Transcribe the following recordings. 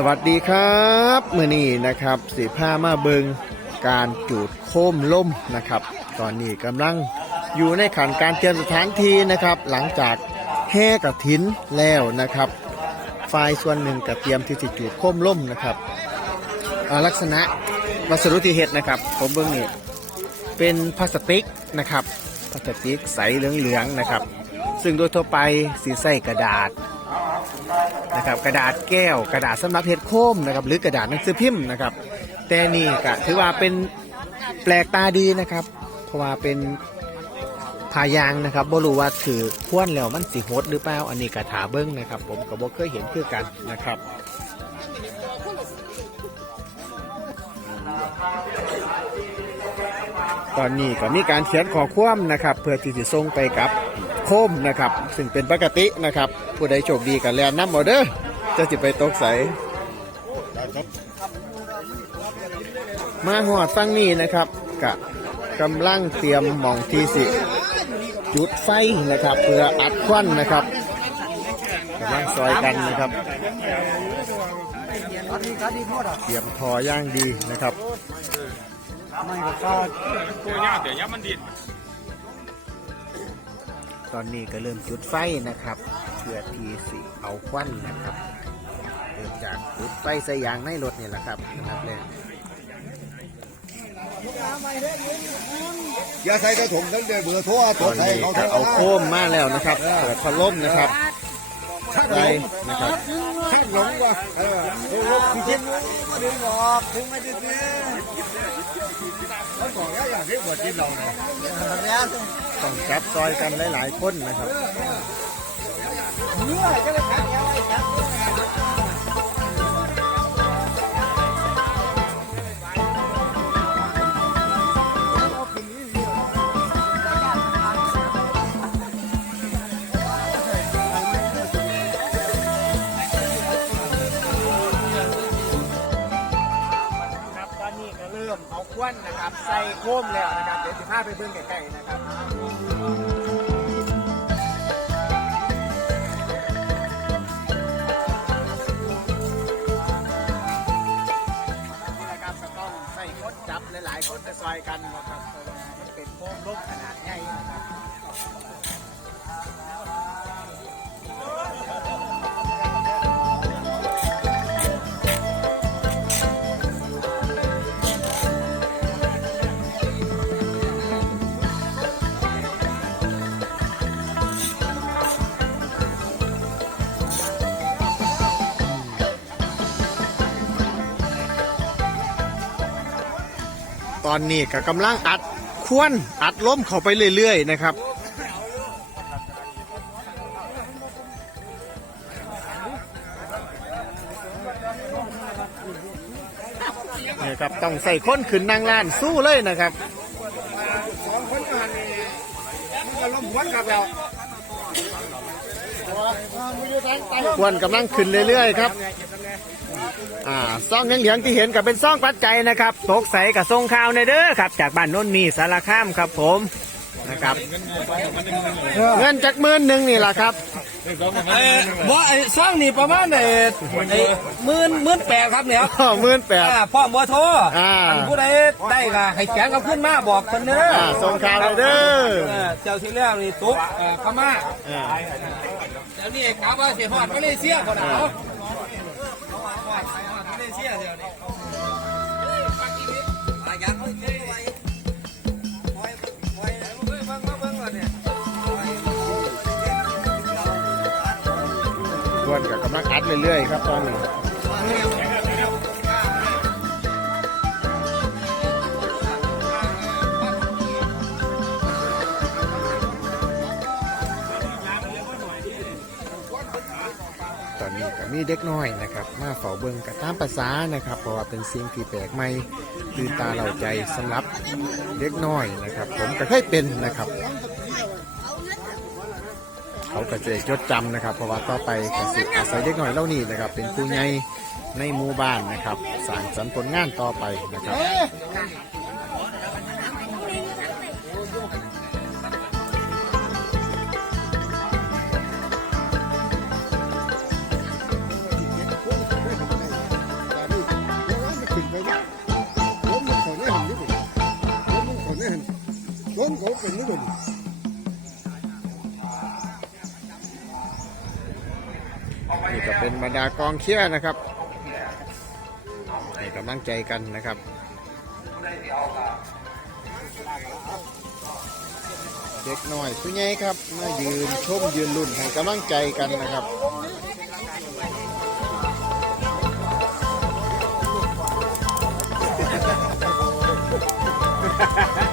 สวัสดีครับเมื่อนี้นะครับสีผ้ามาเบิงการจูดโคมล่มนะครับ ตอนนี้กำลังอยู่ในขันการเตรียมสถานที่นะครับ หลังจากแห่กระถินแล้วนะครับฝ่ายส่วนหนึ่งกระเตรียมที่จะจูดโคมล่มนะครับลักษณะวัสดุที่เห็ดนะครับ ผมเบิ้งนี่เป็นพลาสติกนะครับพลาสติกใสเหลืองๆนะครับ ซึ่งโดยทั่วไปสีใส่กระดาษ นะครับกระดาษแก้วกระดาษสำหรับเฮ็ดโคมนะครับหรือกระดาษหนังสือพิมพ์นะครับ แต่นี่ก็ถือว่าเป็นแปลกตาดีนะครับ เพราะว่าเป็นผายางนะครับบ่รู้ว่าถือควนแล้วมันสิหดหรือเปล่าอันนี้กระถาเบิ้งนะครับ ผมก็บ่เคยเห็นคือกันนะครับตอนนี้ก็มีการเขียนขอความนะครับ เพื่อที่จะส่งไปกับ คมนะครับ ซึ่งเป็นปกตินะครับ ผู้ใดโชคดีกันแล้วน้ำออเดอร์จะจิไปตกใสมาหอดฟังนี่นะครับกะกำลังเตรียมหมองที่สิ จุดไฟนะครับ เพื่ออัดควันนะครับกำลังซอยกันนะครับเตรียมทอย่างดีนะครับไม่ก็ตัวยากเดี๋ยวยับมันดิน ตอนนี้ก็เริ่มจุดไฟนะครับเพื่อที่สิเอาควันนะครับเริ่มจากจุดไฟใส่ยางในรถนี่แหละครับนะครับเลยอย่าใส่กระถงทั้งเดือนเบื่อโทษตตัวอนใส่นี้เขาก็ใส่เอาโคมมาแล้วนะครับเปิดพัดลมนะครับไปนะครับท่านหลงว่ะเออลบที่เจ็ดดึงออกถึงไม่ได้ซื้อเขา บอกว่าอย่างที่ปวดจิ้มเราเนี่ยต้องจับซอยกันหลายๆคนนะครับ ควนนะครับ ใส่โคมแล้วนะครับ เดี๋ยวสิพาไปเบิ่งใกล้ๆนะครับนะครับก็ต้องใส่คนจับหลายๆคนจะซอยกันนะครับเพราะว่ามันเป็นโค้งลูกขนาดใหญ่นะครับ ตอนนี้ก็กำลังอัดควนอัดล้มเข้าไปเรื่อยๆนะครับนี่ครับต้องใส่ค้นขึ้นนางล้านสู้เลยนะครับสองคนกันมันล้มหัวกับเราควนกำลังขึ้นเรื่อยๆครับ อ่าซองเหลืองๆที่เห็นก็เป็นซองปัจจัยนะครับ ตกใสกับทรงข่าวในเด้อครับ จากบ้านโน้นมีสารคามครับผมนะครับ เงินจากหมื่นหนึ่งนี่แหละครับไอ้บ่ไอ้สร้างนี่ประมาณไอ้ไอ้หมื่นหมื่นแปดครับเนี่ยหมื่นแปดอ่าพ่อมบ่โทรอ่าผู้ใดได้ก็ให้แจ้งกับขึ้นมาบอกคนเด้ออ่าส่งข่าวเลยเด้อเออเจ้าที่แล้วนี่ตุ๊กเอ่อพม่าอ่าเดี๋ยวนี้กะว่าสิฮอดมาเลเซียบ่ดาวฮอด วนกับกำลังอัดเรื่อยๆครับตอนนี้ มีเด็กน้อยนะครับ มาเฝ้าเบิ่งกับตามภาษานะครับ เพราะว่าเป็นสิ่งที่แปลกใหม่ตื่นตาเราใจสำหรับเด็กน้อยนะครับ ผมก็เคยเป็นนะครับ เขาก็จะจดจำนะครับ เพราะว่าต่อไปก็สิอาศัยเด็กน้อยเหล่านี้นะครับ เป็นผู้ใหญ่ในหมู่บ้านนะครับสางสรรค์ผลงานต่อไปนะครับ ตัวนี่ก็เป็นบรรดากองเชียร์นะครับให้กำลังใจกันนะครับเด็กน้อยผู้ใหญ่ครับมายืนชมยืนรุ่นให้กำลังใจกันนะครับเขาเข้าไป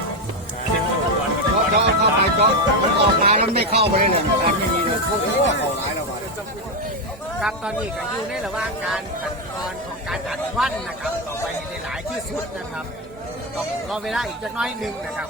ก็มันออกมาแล้วไม่เข้าไปเลยเนี่ยการไม่มีเลยเขาเขาเขาร้ายแล้วว่ะครับตอนนี้ก็อยู่ในระหว่างการขั้นตอนของการอัดควันนะครับ ต่อไปในหลายที่สุดนะครับต้องรอเวลาอีกจะน้อยหนึ่งนะครับ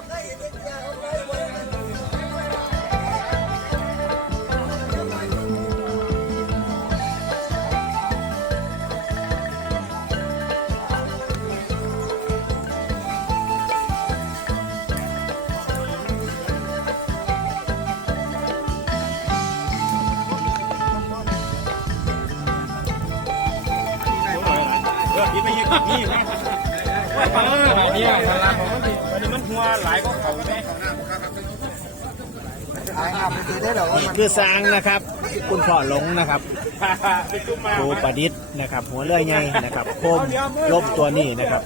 เออคิดไม่ยิงนี่นะว่าฟังเออนี่พลังของมันมันมันหัวหลายก็เขาแม่นี่คือสร้างนะครับ คุณพ่อหลงนะครับครูประดิษฐ์นะครับ หัวเลื่อยไงนะครับโคมลบตัวนี้นะครับ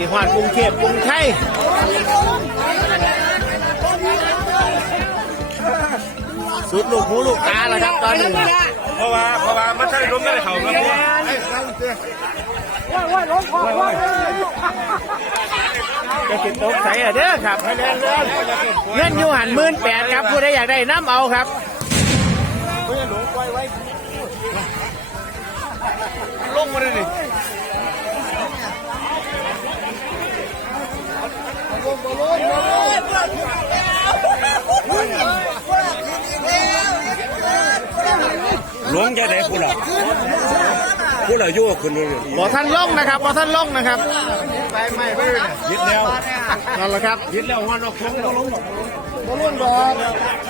อาจสิหอดกรุงเทพกรุงไทยสุดลูกหูลูกตาแล้วครับตอนนี้เพราะว่าเพราะว่ามันใช่ล้มได้เขาครับจะติดตกใสอะเด้อครับเงินอยู่หันหมื่นแปดครับผู้ใดอยากได้น้ำเอาครับลงมาเลยนี่ ลวงจะได้ผู้หลักผู้หลักยั่วขึ้นเลยบอท่านล่องนะครับบอท่านล่องนะครับยึดแล้วนั่นแหละครับยึดแล้ววันออกครั้งก็ล้มหมดบอล่วงดอก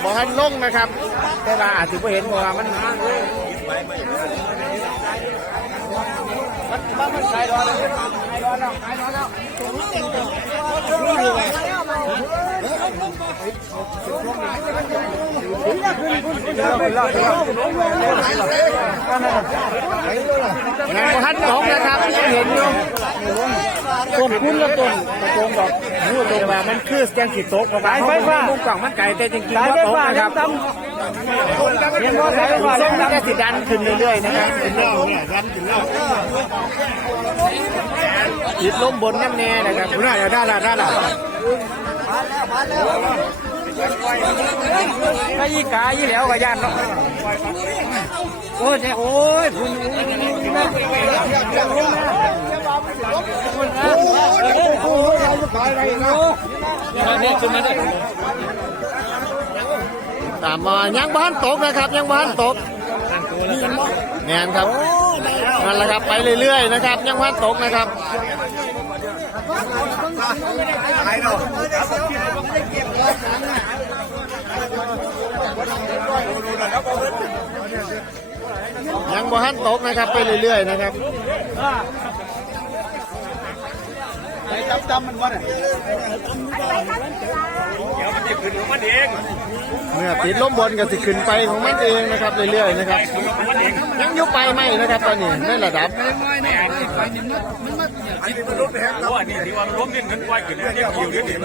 บอท่านล่องนะครับ แต่ว่าอาจจะไม่เห็นเพราะว่ามันยังบอ ท่านตกนะครับเห็นอยู่ต้นคุ้นกับต้นตะโกงดอกรู้ตัวว่ามันคือแกงขีดตกสายไฟฟ้ามุมกล่องมันไก่แต่จริงๆว่าตกนะครับเห็นว่าสายไฟฟ้ามันจะสิดันขึ้นเรื่อยๆนะครับแล้วเนี่ยยันถึงแล้วติดลมบนนั่นแน่นะครับคุณน่าจะได้ละได้ละ ก็ยี่กายี่แล้วก็ยันเนาะโอ้ยโอ้ยคุณตามมายังบ้านตกนะครับ ยังบ้านตกแน่นครับนั่นแหละครับไปเรื่อยๆนะครับ ยังบ้านตกนะครับ ยังบ้านตกนะครับไปเรื่อยๆนะครับไปจำจำมันวะเนี่ยเดี๋ยวมันจะขึ้นของมันเองเมื่อติดลมบนก็สิขึ้นไปของมันเองนะครับเรื่อยๆนะครับ ยังอยุบไปไม่นะครับตอนนี้ในระดับอันนี้มันล้มไปแฮงเพราะว่านี่ที่ว่าล้มนี่เงินควายขึ้นเนี่ยอยู่นี่นี่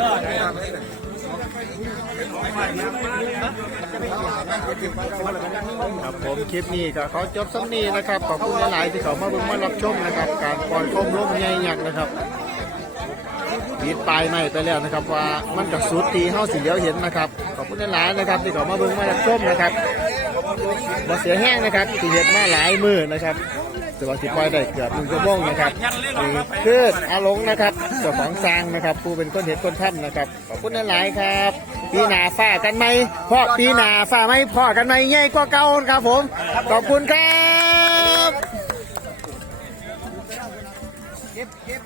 ครับผมคลิปนี้ก็ขอจบสักนี้นะครับขอบคุณหลายๆที่เขามาเบิ่งมารับชมนะครับ การปล่อยโคมลมใหญ่ยักษ์นะครับปิดปลายไม่ไปแล้วนะครับ ว่ามันกับสุดที่เฮาสิเหลียวเห็นนะครับขอบคุณหลายๆนะครับ ที่เขามาเบิ่งมารับชมนะครับบ่เสียแห้งนะครับที่เห็นมาหลายมือนะครับ แต่ว่าสิปล่อยได้เกือบหนึ่งชั่วโมงนะครับนี่คืออาหลงนะครับเจ้าของสร้างนะครับผู้เป็นคนเห็นคนทำนะครับขอบคุณหลายๆครับ ปีหน้าฝ้ากันไหมพ่อปีหน้าฝ้าไหมพ่อกันไหมใหญ่กว่าเก่าครับผม ขอบคุณครับ เก็บเก็บ